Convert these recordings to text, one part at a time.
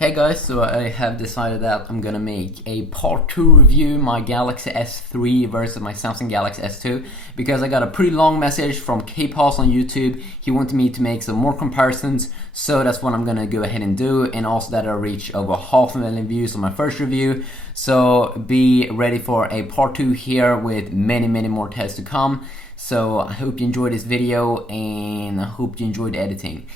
Hey guys, so I have decided that I'm gonna make a part 2 review my Galaxy S3 versus my Samsung Galaxy S2 because I got a pretty long message from K-Pause on YouTube. He wanted me to make some more comparisons, so that's what I'm gonna go ahead and do, and also that I reached over 500,000 views on my first review. So be ready for a part 2 here with many more tests to come. So I hope you enjoyed this video and I hope you enjoyed the editing.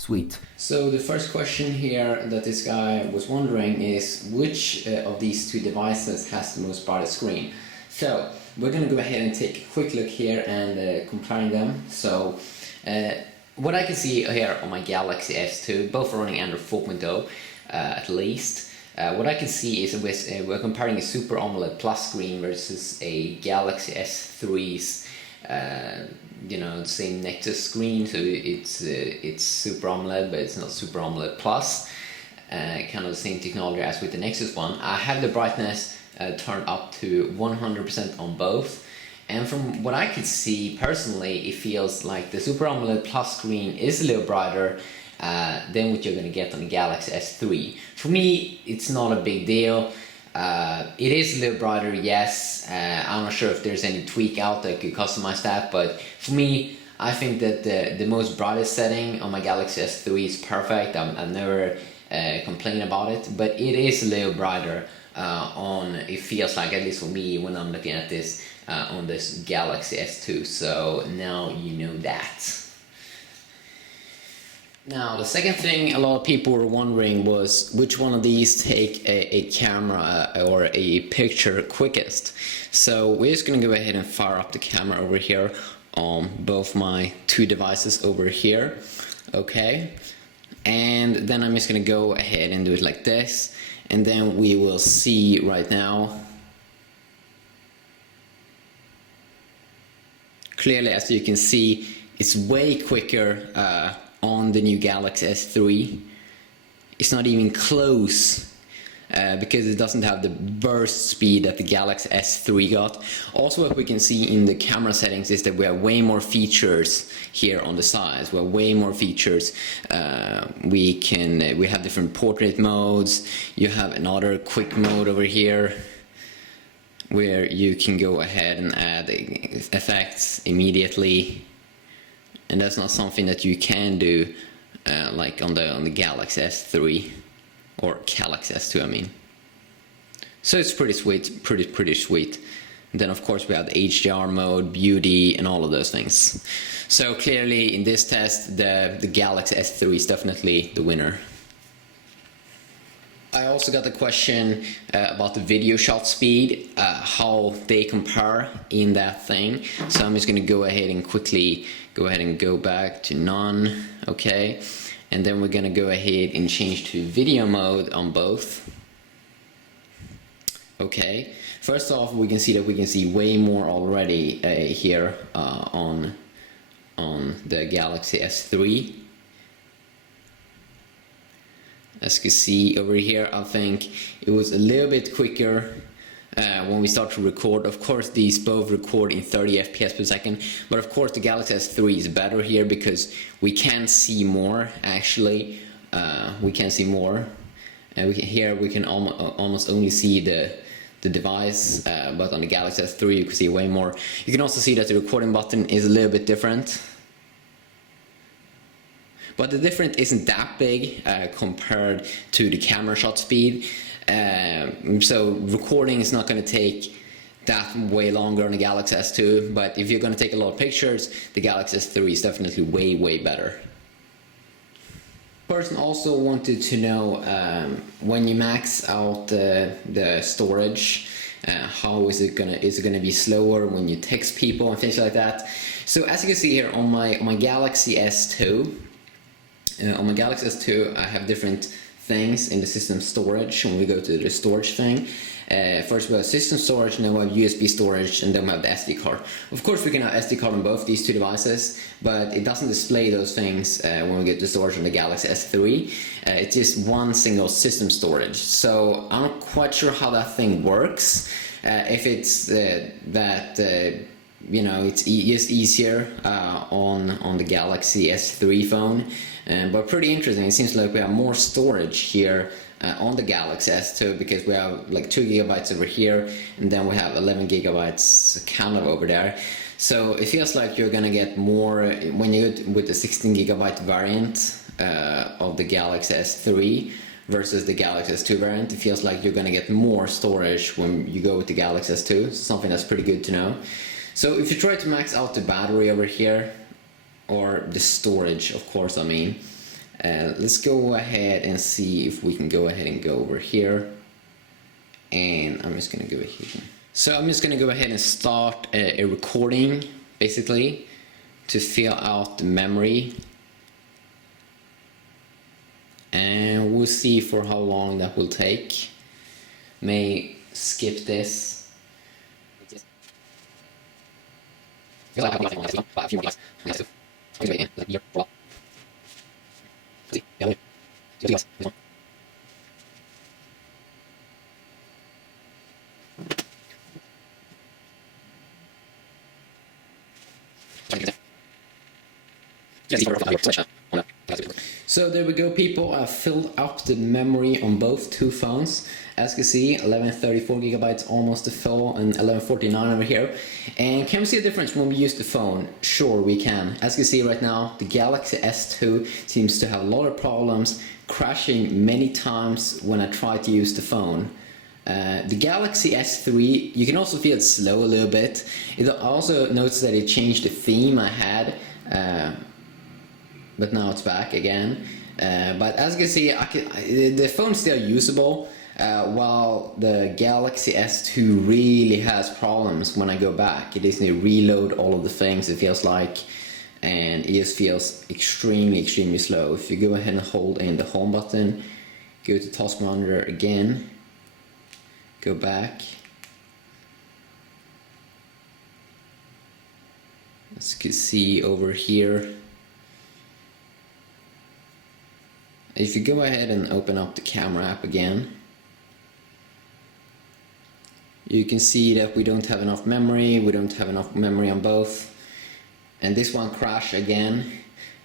Sweet. So the first question here that this guy was wondering is which of these two devices has the most brightest screen. So we're going to go ahead and take a quick look here and comparing them. So what I can see here on my Galaxy S2, both are running Android 4.0 at least. What I can see is we're comparing a Super AMOLED Plus screen versus a Galaxy S3's same Nexus screen, so it's Super AMOLED, but it's not Super AMOLED Plus. Kind of the same technology as with the Nexus one. I have the brightness turned up to 100% on both, and from what I could see personally, it feels like the Super AMOLED Plus screen is a little brighter than what you're going to get on the Galaxy S3. For me, it's not a big deal. It is a little brighter, yes. I'm not sure if there's any tweak out that could customize that, but for me, I think that the most brightest setting on my Galaxy S3 is perfect. I've never complained about it, but it is a little brighter it feels like, at least for me, when I'm looking at this on this Galaxy S2, so now you know that. Now, the second thing a lot of people were wondering was which one of these take a camera or a picture quickest. So we're just going to go ahead and fire up the camera over here on both my two devices over here. Okay, and then I'm just going to go ahead and do it like this, and then we will see right now. Clearly, as you can see, it's way quicker on the new Galaxy S3. It's not even close because it doesn't have the burst speed that the Galaxy S3 got. Also, what we can see in the camera settings is that we have way more features here on the sides. We have way more features. We have different portrait modes. You have another quick mode over here where you can go ahead and add effects immediately. And that's not something that you can do like on the Galaxy S3 or Galaxy S2, I mean. So it's pretty sweet, pretty sweet. And then of course we have the HDR mode, beauty, and all of those things. So clearly in this test, the Galaxy S3 is definitely the winner. I also got the question about the video shot speed, how they compare in that thing. So I'm just going to go ahead and quickly go back to none, okay, and then we're going to go ahead and change to video mode on both. Okay, first off, we can see way more already here on the Galaxy S3. As you can see over here, I think it was a little bit quicker when we start to record. Of course, these both record in 30 FPS per second, but of course the Galaxy S3 is better here because we can see more, actually. We can see more. We can almost only see the device, but on the Galaxy S3 you can see way more. You can also see that the recording button is a little bit different. But the difference isn't that big compared to the camera shot speed. So recording is not going to take that way longer on the Galaxy S2, but if you're going to take a lot of pictures, the Galaxy S3 is definitely way better. Person also wanted to know when you max out the storage, how is it gonna be slower when you text people and things like that. So as you can see here on my Galaxy S2, I have different things in the system storage. When we go to the storage thing, first we have system storage, and then we have USB storage, and then we have the SD card. Of course, we can have SD card on both these two devices, but it doesn't display those things when we get to storage on the Galaxy S3. It's just one single system storage. So I'm not quite sure how that thing works. If it's that you know, it's just easier on the Galaxy S3 phone, but pretty interesting. It seems like we have more storage here on the Galaxy S2, because we have like 2 gigabytes over here, and then we have 11 gigabytes kind of over there. So it feels like you're gonna get more when you go with the 16 gigabyte variant of the Galaxy S3 versus the Galaxy S2 variant. It feels like you're gonna get more storage when you go with the Galaxy S2, something that's pretty good to know. So if you try to max out the battery over here, or the storage, of course, I mean, let's go ahead and see if we can go ahead and go over here. And I'm just gonna go ahead. So I'm just gonna go ahead and start a recording, basically, to fill out the memory. And we'll see for how long that will take. May skip this. So there we go, people. I filled up the memory on both two phones. As you can see, 1134 gigabytes almost to fill, and 1149 over here. And can we see a difference when we use the phone? Sure, we can. As you can see right now, the Galaxy S2 seems to have a lot of problems, crashing many times when I try to use the phone. The Galaxy S3, you can also feel it slow a little bit. I also noticed that it changed the theme I had, but now it's back again. But as you can see, the phone's still usable, while the Galaxy S2 really has problems when I go back. It needs to reload all of the things, it feels like, and it just feels extremely slow. If you go ahead and hold in the home button, go to task monitor again, go back. As you can see over here, if you go ahead and open up the camera app again, you can see that we don't have enough memory. We don't have enough memory on both. And this one crashed again.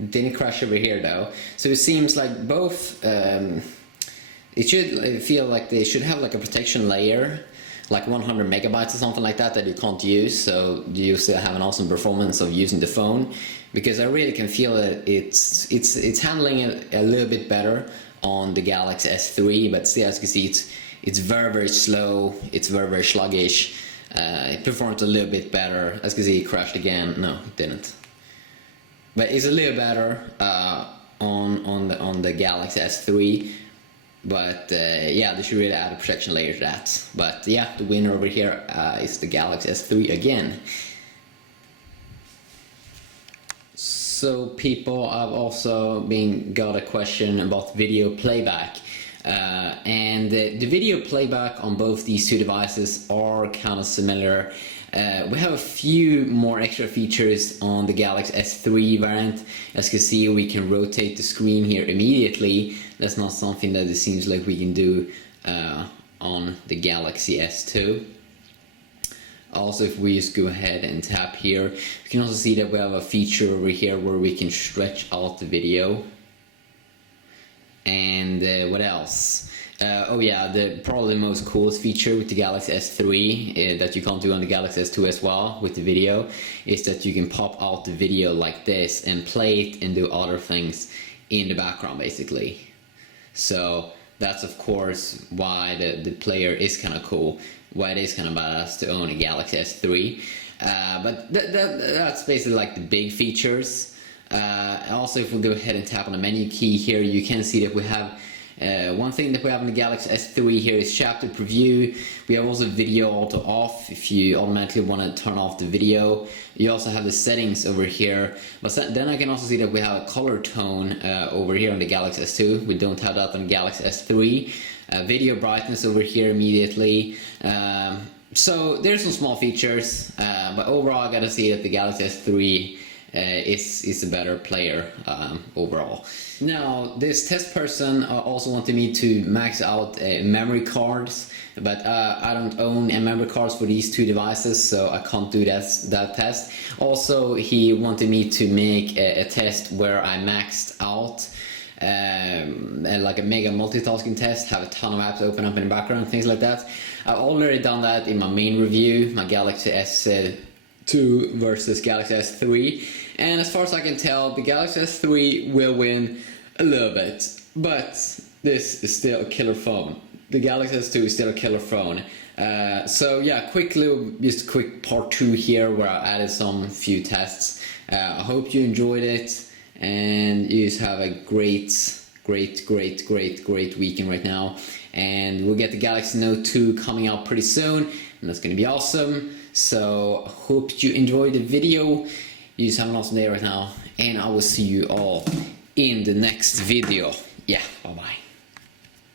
Didn't crash over here though. So it seems like both, it should feel like they should have like a protection layer, like 100 megabytes or something like that you can't use, so you still have an awesome performance of using the phone. Because I really can feel that it's handling it a little bit better on the Galaxy S3, but still, as you can see, it's very slow. It's very sluggish. It performed a little bit better. As you can see, it crashed again. No, it didn't. But it's a little better on the Galaxy S3. But yeah, they should really add a protection layer to that. But yeah, the winner over here is the Galaxy S3 again. So people, I've also got a question about video playback. And the video playback on both these two devices are kind of similar. We have a few more extra features on the Galaxy S3 variant. As you can see, we can rotate the screen here immediately. That's not something that it seems like we can do on the Galaxy S2. Also, if we just go ahead and tap here, you can also see that we have a feature over here where we can stretch out the video. And what else? Oh yeah, probably the most coolest feature with the Galaxy S3 that you can't do on the Galaxy S2 as well with the video is that you can pop out the video like this and play it and do other things in the background basically. So that's of course why the player is kind of cool, why it is kind of badass to own a Galaxy S3. But that's basically like the big features. Also, if we go ahead and tap on the menu key here, you can see that we have one thing that we have in the Galaxy S3 here is chapter preview. We have also video auto off if you automatically want to turn off the video. You also have the settings over here, but then I can also see that we have a color tone over here on the Galaxy S2. We don't have that on the Galaxy S3. Video brightness over here immediately. So there's some small features, but overall I gotta see that the Galaxy S3 is a better player overall. Now, this test person also wanted me to max out memory cards, but I don't own memory cards for these two devices, so I can't do that test. Also, he wanted me to make a test where I maxed out like a mega multitasking test, have a ton of apps open up in the background, things like that. I've already done that in my main review, my Galaxy S2 versus Galaxy S3, and as far as I can tell, the Galaxy S3 will win a little bit, but this is still a killer phone. The Galaxy S2 is still a killer phone. So yeah, just a quick part 2 here where I added some few tests. I hope you enjoyed it, and you just have a great weekend right now. And we'll get the Galaxy Note 2 coming out pretty soon, and that's gonna be awesome. So hope you enjoyed the video. You just have an awesome day right now, and I will see you all in the next video. Yeah, bye bye.